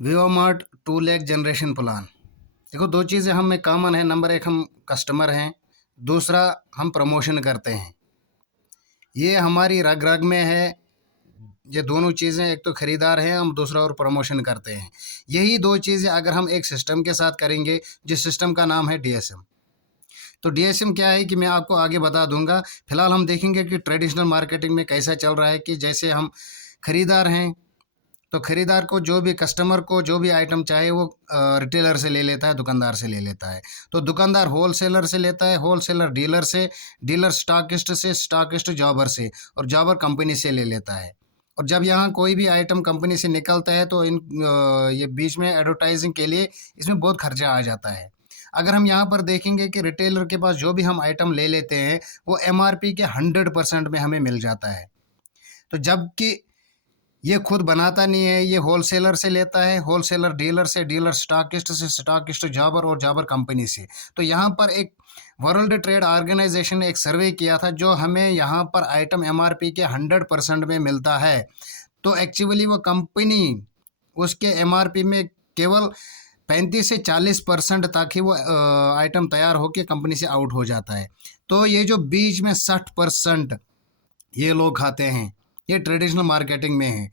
VO mart 2 lakh generation plan. देखो, दो चीज़ें हम में कॉमन है। नंबर एक, हम कस्टमर हैं। दूसरा, हम प्रमोशन करते हैं। ये हमारी रग रग में है। ये दोनों चीज़ें, एक तो खरीदार हैं हम, दूसरा और प्रमोशन करते हैं। यही दो चीज़ें अगर हम एक सिस्टम के साथ करेंगे, जिस सिस्टम का नाम है डीएसएम। तो डीएसएम क्या है कि मैं आपको आगे बता दूंगा। फिलहाल हम देखेंगे कि ट्रेडिशनल मार्केटिंग में कैसा चल रहा है। कि जैसे हम खरीदार हैं, तो खरीदार को जो भी, कस्टमर को जो भी आइटम चाहे वो रिटेलर से ले लेता है, दुकानदार से ले लेता है। तो दुकानदार होलसेलर से लेता है, होलसेलर डीलर से, डीलर स्टॉकिस्ट से, स्टॉकिस्ट जॉबर से, और जॉबर कंपनी से ले लेता है। और जब यहाँ कोई भी आइटम कंपनी से निकलता है तो ये बीच में एडवर्टाइजिंग के लिए इसमें बहुत खर्चा आ जाता है। अगर हम यहाँ पर देखेंगे कि रिटेलर के पास जो भी हम आइटम ले लेते हैं वो एमआरपी के 100% में हमें मिल जाता है। तो जबकि ये खुद बनाता नहीं है, ये होलसेलर से लेता है, होलसेलर डीलर से, डीलर स्टॉकिस्ट से, स्टॉकिस्ट जॉबर और जॉबर कंपनी से। तो यहाँ पर एक वर्ल्ड ट्रेड ऑर्गेनाइजेशन ने एक सर्वे किया था, जो हमें यहाँ पर आइटम एमआरपी के 100% में मिलता है। तो एक्चुअली वो कंपनी उसके एमआरपी में केवल 35 से 40% तक ही वो आइटम तैयार होकर कंपनी से आउट हो जाता है। तो ये जो बीच में 60% ये लोग खाते हैं, ये ट्रेडिशनल मार्केटिंग में है।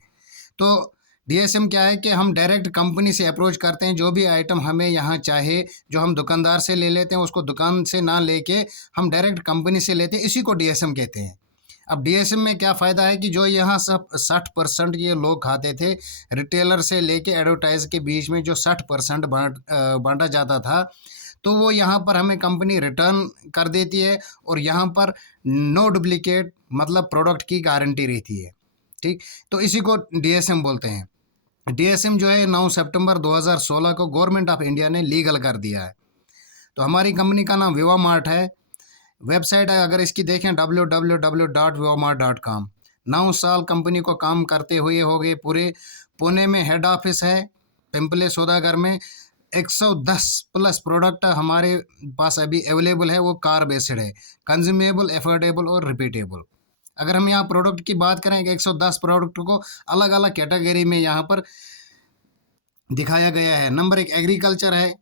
तो डीएसएम क्या है कि हम डायरेक्ट कंपनी से अप्रोच करते हैं। जो भी आइटम हमें यहाँ चाहे, जो हम दुकानदार से ले लेते हैं, उसको दुकान से ना लेके हम डायरेक्ट कंपनी से लेते हैं। इसी को डीएसएम कहते हैं। अब डीएसएम में क्या फ़ायदा है कि जो यहाँ सब 60% ये लोग खाते थे, रिटेलर से लेके एडवर्टाइज के बीच में जो 60% बांटा जाता था, तो वो यहाँ पर हमें कंपनी रिटर्न कर देती है। और यहाँ पर नो डुप्लीकेट, मतलब प्रोडक्ट की गारंटी रहती है। ठीक, तो इसी को डीएसएम बोलते हैं। डीएसएम जो है 9 सितंबर 2016 को गवर्नमेंट ऑफ इंडिया ने लीगल कर दिया है। तो हमारी कंपनी का नाम विवा मार्ट है। वेबसाइट है, अगर इसकी देखें www.vivamart.com। 9 साल कंपनी को काम करते हुए हो गए पूरे। पुणे में हेड ऑफिस है, पिंपले सौदागर में। 110 प्लस प्रोडक्ट हमारे पास अभी अवेलेबल है। वो कार बेस्ड है, कंज्यूमेबल, एफोर्डेबल और रिपीटेबल। अगर हम यहाँ प्रोडक्ट की बात करें, 110 प्रोडक्ट को अलग अलग कैटेगरी में यहाँ पर दिखाया गया है। नंबर एक एग्रीकल्चर है,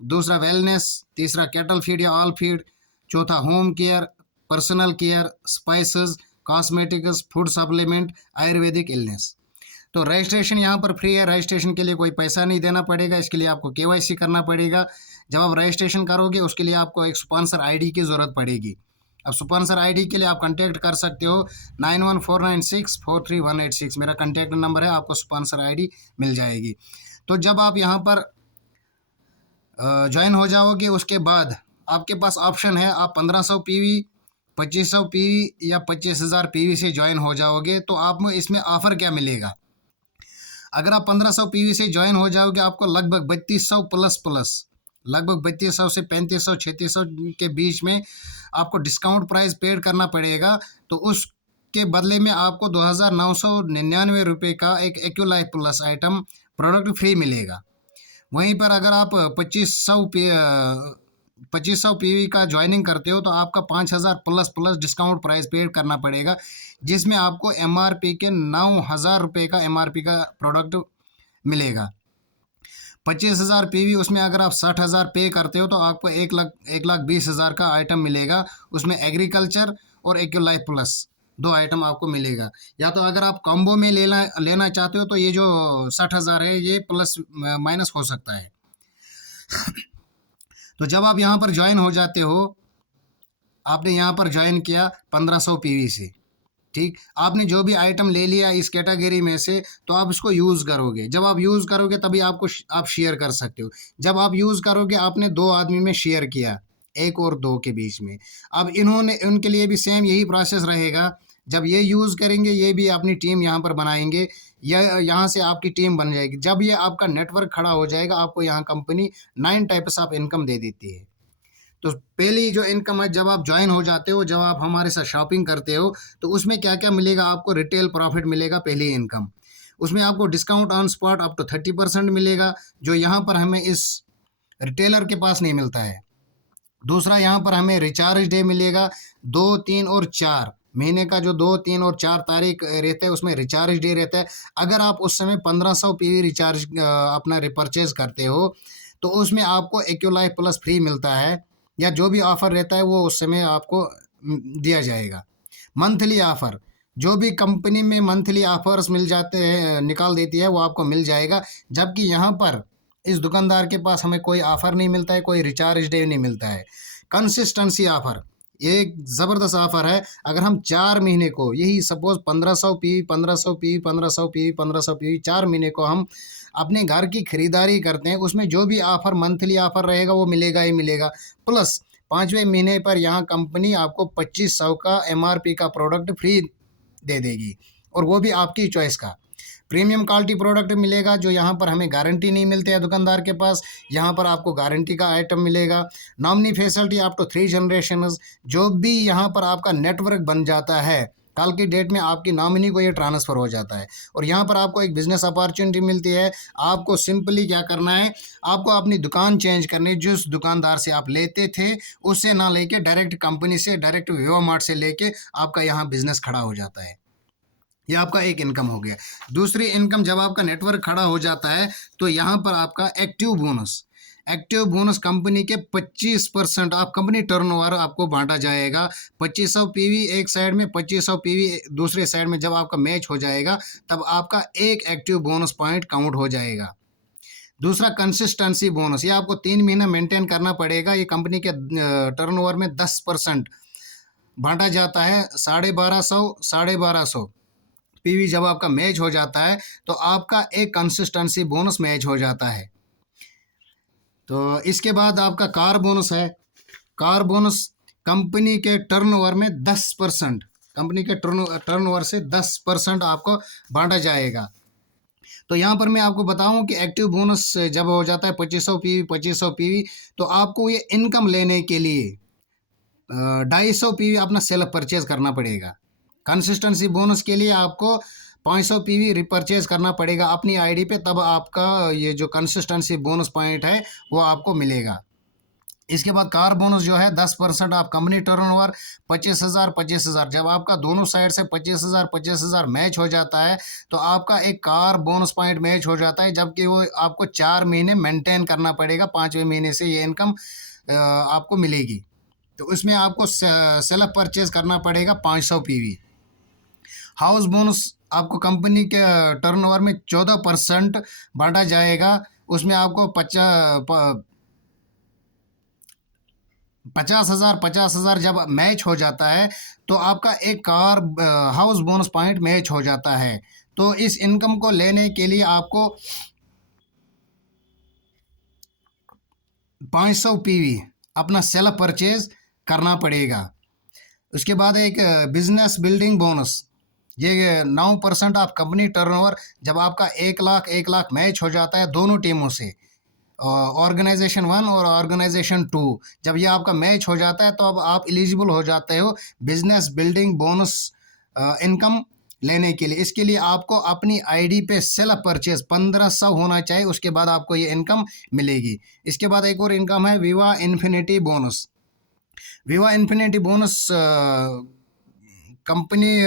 दूसरा वेलनेस, तीसरा कैटल फीड या ऑल फीड, चौथा home care, personal care, spices, cosmetics, food supplement, Ayurvedic illness. तो रजिस्ट्रेशन यहाँ पर फ्री है। रजिस्ट्रेशन के लिए कोई पैसा नहीं देना पड़ेगा। इसके लिए आपको केवाईसी करना पड़ेगा। जब आप रजिस्ट्रेशन करोगे उसके लिए आपको एक स्पॉन्सर आईडी की ज़रूरत पड़ेगी। अब स्पॉन्सर आईडी के लिए आप कांटेक्ट कर सकते हो 9149643186। मेरा कांटेक्ट नंबर है, आपको स्पॉन्सर आईडी मिल जाएगी। तो जब आप यहाँ पर ज्वाइन हो जाओगे, उसके बाद आपके पास ऑप्शन है, आप 1500 पीवी, 2500 पीवी या 25,000 पीवी से ज्वाइन हो जाओगे। तो आप इसमें ऑफ़र क्या मिलेगा? अगर आप 1500 पीवी से ज्वाइन हो जाओगे, आपको लगभग 3200 प्लस प्लस, लगभग 3200 से 3500 3600 के बीच में आपको डिस्काउंट प्राइस पेड करना पड़ेगा। तो उसके बदले में आपको 2999 रुपये का एक एक्यूलाइफ प्लस आइटम प्रोडक्ट फ्री मिलेगा। वहीं पर अगर आप 2500 पीवी का ज्वाइनिंग करते हो तो आपका 5000 plus plus discount price paid करना पड़ेगा, जिसमें आपको एमआरपी के 9000 रुपये का एमआरपी का प्रोडक्ट मिलेगा। 25,000 पीवी, उसमें अगर आप 60,000 पे करते हो तो आपको 1,20,000 का आइटम मिलेगा। उसमें एग्रीकल्चर और एक्यूलाइफ प्लस 2 आइटम आपको मिलेगा। या तो अगर आप कॉम्बो में लेना चाहते हो तो ये जो 60,000 है ये प्लस माइनस हो सकता है। तो जब आप यहाँ पर ज्वाइन हो जाते हो, आपने यहाँ पर ज्वाइन किया 1500 पीवी से, ठीक, आपने जो भी आइटम ले लिया इस कैटेगरी में से, तो आप इसको यूज़ करोगे। जब आप यूज़ करोगे तभी आप शेयर कर सकते हो। जब आप यूज़ करोगे, आपने 2 आदमी में शेयर किया, 1 और 2 के बीच में। अब उनके लिए भी सेम यही प्रोसेस रहेगा। जब ये यूज़ करेंगे, ये भी अपनी टीम यहाँ पर बनाएंगे, या यहाँ से आपकी टीम बन जाएगी। जब ये आपका नेटवर्क खड़ा हो जाएगा, आपको यहाँ कंपनी 9 टाइप्स ऑफ इनकम दे देती है। तो पहली जो इनकम है, जब आप ज्वाइन हो जाते हो, जब आप हमारे साथ शॉपिंग करते हो, तो उसमें क्या क्या मिलेगा? आपको रिटेल प्रॉफिट मिलेगा, पहली इनकम। उसमें आपको discount on spot up to 30% मिलेगा, जो यहाँ पर हमें इस रिटेलर के पास नहीं मिलता है। दूसरा, यहाँ पर हमें रिचार्ज डे मिलेगा 2, 3 और 4। महीने का जो 2, 3 और 4 तारीख रहता है उसमें रिचार्ज डे रहता है। अगर आप उस समय 1500 पीवी रिचार्ज अपना रिपर्चेज करते हो तो उसमें आपको एक्यूलाइफ प्लस फ्री मिलता है, या जो भी ऑफर रहता है वो उस समय आपको दिया जाएगा। मंथली ऑफर, जो भी कंपनी में मंथली ऑफर्स मिल जाते हैं, निकाल देती है, वो आपको मिल जाएगा। जबकि यहाँ पर इस दुकानदार के पास हमें कोई ऑफर नहीं मिलता है, कोई रिचार्ज डे नहीं मिलता है। कंसिस्टेंसी ऑफर, ये एक ज़बरदस्त ऑफर है। अगर हम 4 महीने को यही suppose 1500 P 1500 P 1500 P 1500 P 4 महीने को हम अपने घर की खरीदारी करते हैं, उसमें जो भी ऑफर मंथली ऑफर रहेगा वो मिलेगा ही मिलेगा। प्लस 5वें महीने पर यहाँ कंपनी आपको 2500 का एमआरपी का प्रोडक्ट फ्री दे देगी, और वो भी आपकी चॉइस का प्रीमियम क्वालिटी प्रोडक्ट मिलेगा, जो यहाँ पर हमें गारंटी नहीं मिलती है दुकानदार के पास। यहाँ पर आपको गारंटी का आइटम मिलेगा। Nominee facility up to 3 generations, जो भी यहाँ पर आपका नेटवर्क बन जाता है, कल की डेट में आपकी नॉमिनी को ये ट्रांसफ़र हो जाता है, और यहाँ पर आपको एक बिज़नेस अपॉर्चुनिटी मिलती है। आपको सिंपली क्या करना है, आपको अपनी दुकान चेंज करनी है। जिस दुकानदार से आप लेते थे उससे ना लेके डायरेक्ट कंपनी से, डायरेक्ट विवा मार्ट से लेके आपका यहाँ बिज़नेस खड़ा हो जाता है। ये आपका एक इनकम हो गया। दूसरी इनकम, जब आपका नेटवर्क खड़ा हो जाता है तो यहाँ पर आपका एक्टिव बोनस कंपनी के 25% आप कंपनी टर्नओवर आपको बांटा जाएगा। 2500 पीवी एक साइड में, 2500 पीवी दूसरे साइड में। जब आपका मैच हो जाएगा तब आपका एक एक्टिव बोनस पॉइंट काउंट हो जाएगा। दूसरा कंसिस्टेंसी बोनस, ये आपको 3 महीना मेंटेन करना पड़ेगा। ये कंपनी के टर्नओवर में 10% बांटा जाता है। 1250 पीवी जब आपका मैच हो जाता है तो आपका एक कंसिस्टेंसी बोनस मैच हो जाता है। तो इसके बाद आपका कार बोनस है। कार बोनस कंपनी के टर्नओवर में 10%, कंपनी के टर्नओवर से 10% आपको बांटा जाएगा। तो यहाँ पर मैं आपको बताऊं कि एक्टिव बोनस जब हो जाता है 2500 पीवी, तो आपको ये इनकम लेने के लिए 250 पीवी अपना सेल्फ परचेज करना पड़ेगा। कंसिस्टेंसी बोनस के लिए आपको 500 पीवी रिपर्चेज करना पड़ेगा अपनी आईडी पे, तब आपका ये जो कंसिस्टेंसी बोनस पॉइंट है वो आपको मिलेगा। इसके बाद कार बोनस जो है 10% आप कंपनी टर्नओवर 25,000 जब आपका दोनों साइड से 25,000 मैच हो जाता है तो आपका एक कार बोनस पॉइंट मैच हो जाता है। जबकि वो आपको 4 महीने मेंटेन करना पड़ेगा, 5वें महीने से ये इनकम आपको मिलेगी। तो उसमें आपको सेल्फ परचेज करना पड़ेगा 500 पीवी। हाउस बोनस आपको कंपनी के टर्नओवर में 14% बांटा जाएगा। उसमें आपको 50,000 जब मैच हो जाता है तो आपका एक car house bonus point match हो जाता है। तो इस इनकम को लेने के लिए आपको 500 पीवी अपना सेल्फ परचेज करना पड़ेगा। उसके बाद एक बिजनेस बिल्डिंग बोनस, ये 9% आप कंपनी टर्नओवर जब आपका 1 लाख मैच हो जाता है दोनों टीमों से, ऑर्गेनाइजेशन 1 और ऑर्गेनाइजेशन 2, जब ये आपका मैच हो जाता है तो अब आप एलिजिबल हो जाते हो बिजनेस बिल्डिंग बोनस इनकम लेने के लिए। इसके लिए आपको अपनी आईडी पे सेल्फ परचेज 1500 होना चाहिए, उसके बाद आपको ये इनकम मिलेगी। इसके बाद एक और इनकम है विवा इन्फिनिटी बोनस। विवा infinity bonus company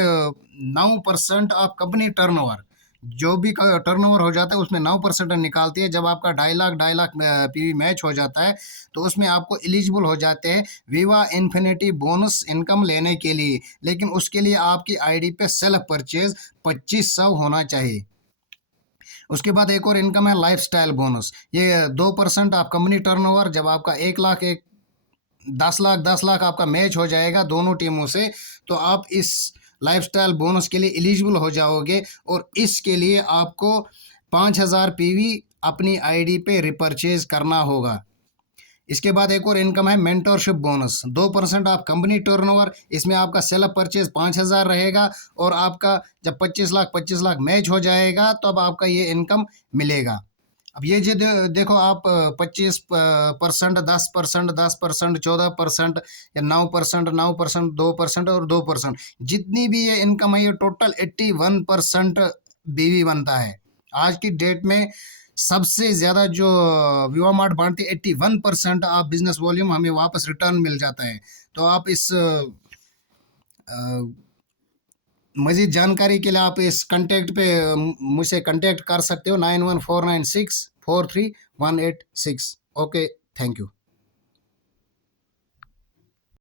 9% of company turnover, जो भी टर्नओवर हो जाता है उसमें 9% निकालती है। जब आपका 2.5 लाख पीवी मैच हो जाता है तो उसमें आपको एलिजिबल हो जाते हैं विवा इन्फिनिटी बोनस इनकम लेने के लिए। लेकिन उसके लिए आपकी आईडी पे सेल्फ परचेज 2500 होना चाहिए। उसके बाद एक और इनकम है लाइफस्टाइल बोनस। ये 2% ऑफ कंपनी टर्नओवर, जब आपका 10 लाख आपका मैच हो जाएगा दोनों टीमों से तो आप इस लाइफस्टाइल बोनस के लिए एलिजिबल हो जाओगे, और इसके लिए आपको 5000 पीवी अपनी आईडी पे रिपर्चेज करना होगा। इसके बाद एक और इनकम है mentorship bonus, 2% of company turnover. इसमें आपका सेल्फ परचेज 5000 रहेगा, और आपका जब 25 लाख मैच हो जाएगा तो अब आपका ये इनकम मिलेगा। अब ये जो देखो आप 25%, 10%, 10%, 14% या 9%, 9%, 2% और 2%, जितनी भी ये इनकम है ये टोटल 81% बीवी बनता है। आज की डेट में सबसे ज़्यादा जो विवा मार्ट बांटती है 81% ऑफ बिजनेस वॉल्यूम हमें वापस रिटर्न मिल जाता है। तो आप इस मज़ीद जानकारी के लिए आप इस कॉन्टैक्ट पे मुझसे कॉन्टैक्ट कर सकते हो, 9149643186। Okay, thank you.